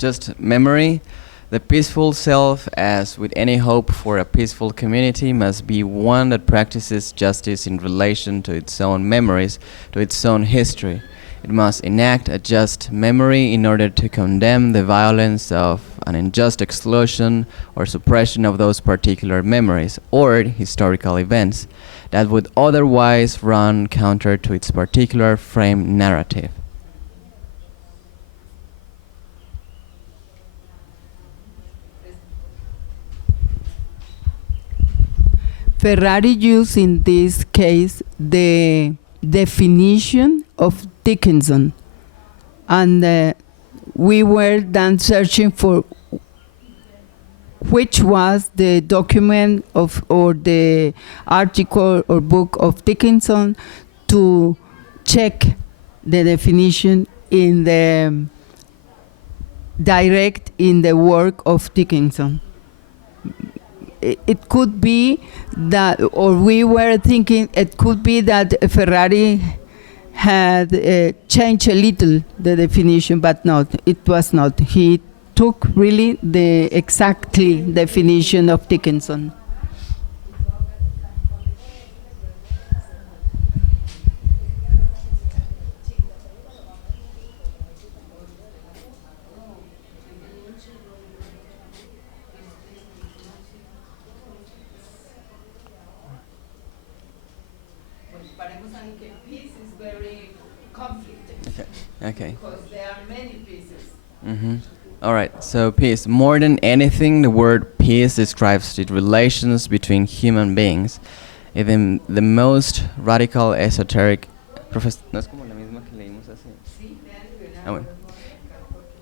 just memory. The peaceful self, as with any hope for a peaceful community, must be one that practices justice in relation to its own memories, to its own history. It must enact a just memory in order to condemn the violence of an unjust exclusion or suppression of those particular memories or historical events that would otherwise run counter to its particular framed narrative. Ferrari used in this case the definition of Dickinson, and we were then searching for which was the document of or the article or book of Dickinson to check the definition in the direct in the work of Dickinson. It could be that, or we were thinking it could be that Ferrari had changed a little the definition, but not, it was not. He took really the exactly definition of Dickinson. Peace is very conflicted. Okay. Because there are many pieces. Mm-hmm. All right. So peace. More than anything, the word peace describes the relations between human beings. Even the most radical esoteric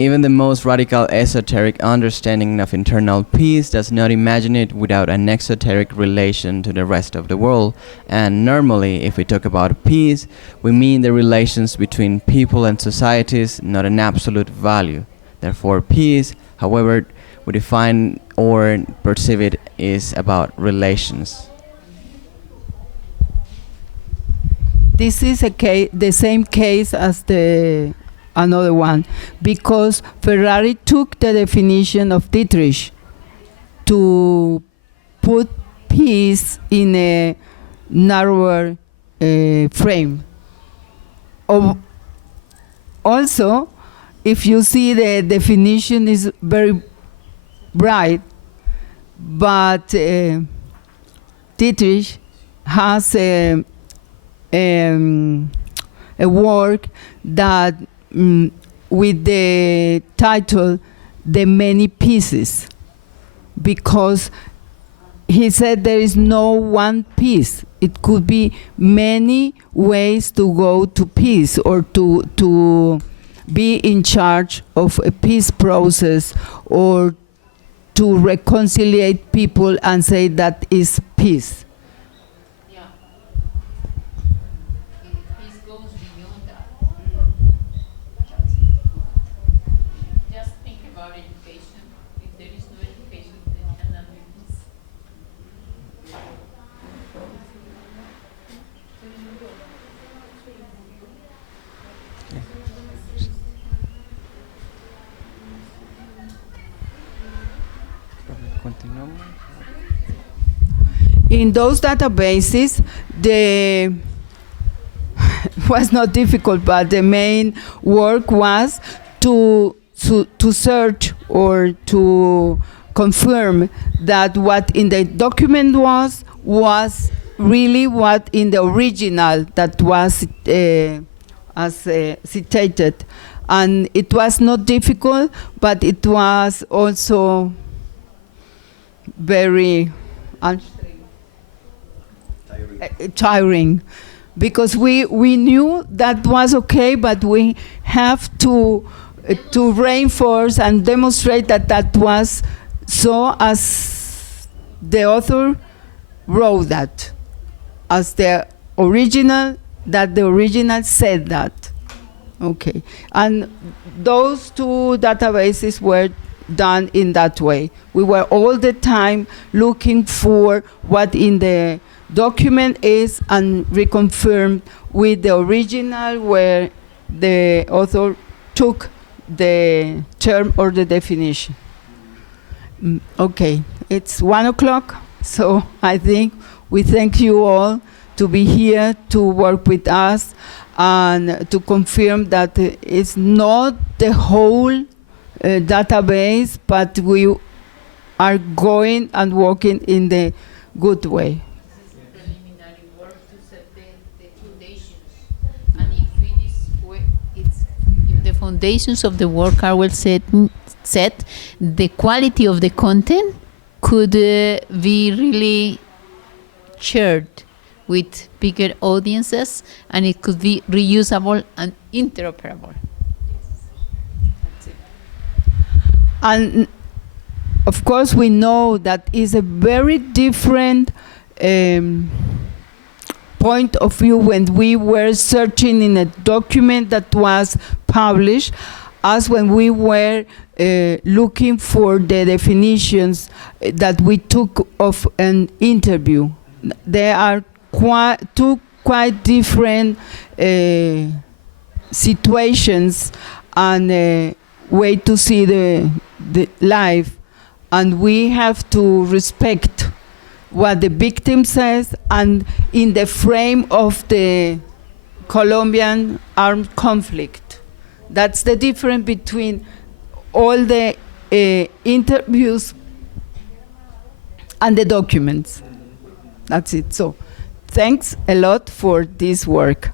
Even the most radical esoteric understanding of internal peace does not imagine it without an exoteric relation to the rest of the world. And normally, if we talk about peace, we mean the relations between people and societies, not an absolute value. Therefore, peace, however we define or perceive it, is about relations. This is the same case as another one, because Ferrari took the definition of Dietrich to put peace in a narrower frame. Also, if you see the definition is very bright, but Dietrich has a work that with the title "The Many Pieces," because he said there is no one piece. It could be many ways to go to peace or to be in charge of a peace process or to reconcile people and say that is peace. In those databases, was not difficult, but the main work was to search or to confirm that what in the document was really what in the original that was citated. And it was not difficult, but it was also very tiring, because we knew that was okay, but we have to reinforce and demonstrate that that was so as the author wrote that, as the original, that the original said that. Okay, and those two databases were done in that way. We were all the time looking for what in the document is and reconfirmed with the original where the author took the term or the definition. Okay, it's 1 o'clock, so I think we thank you all to be here to work with us and to confirm that it's not the whole database, but we are going and working in the good way. Preliminary work to set the foundations, and if the foundations of the work are well set, the quality of the content could be really shared with bigger audiences, and it could be reusable and interoperable. And of course, we know that is a very different point of view when we were searching in a document that was published, as when we were looking for the definitions that we took of an interview. There are two quite different situations and way to see the life, and we have to respect what the victim says, and in the frame of the Colombian armed conflict. That's the difference between all the interviews and the documents. That's it. So thanks a lot for this work.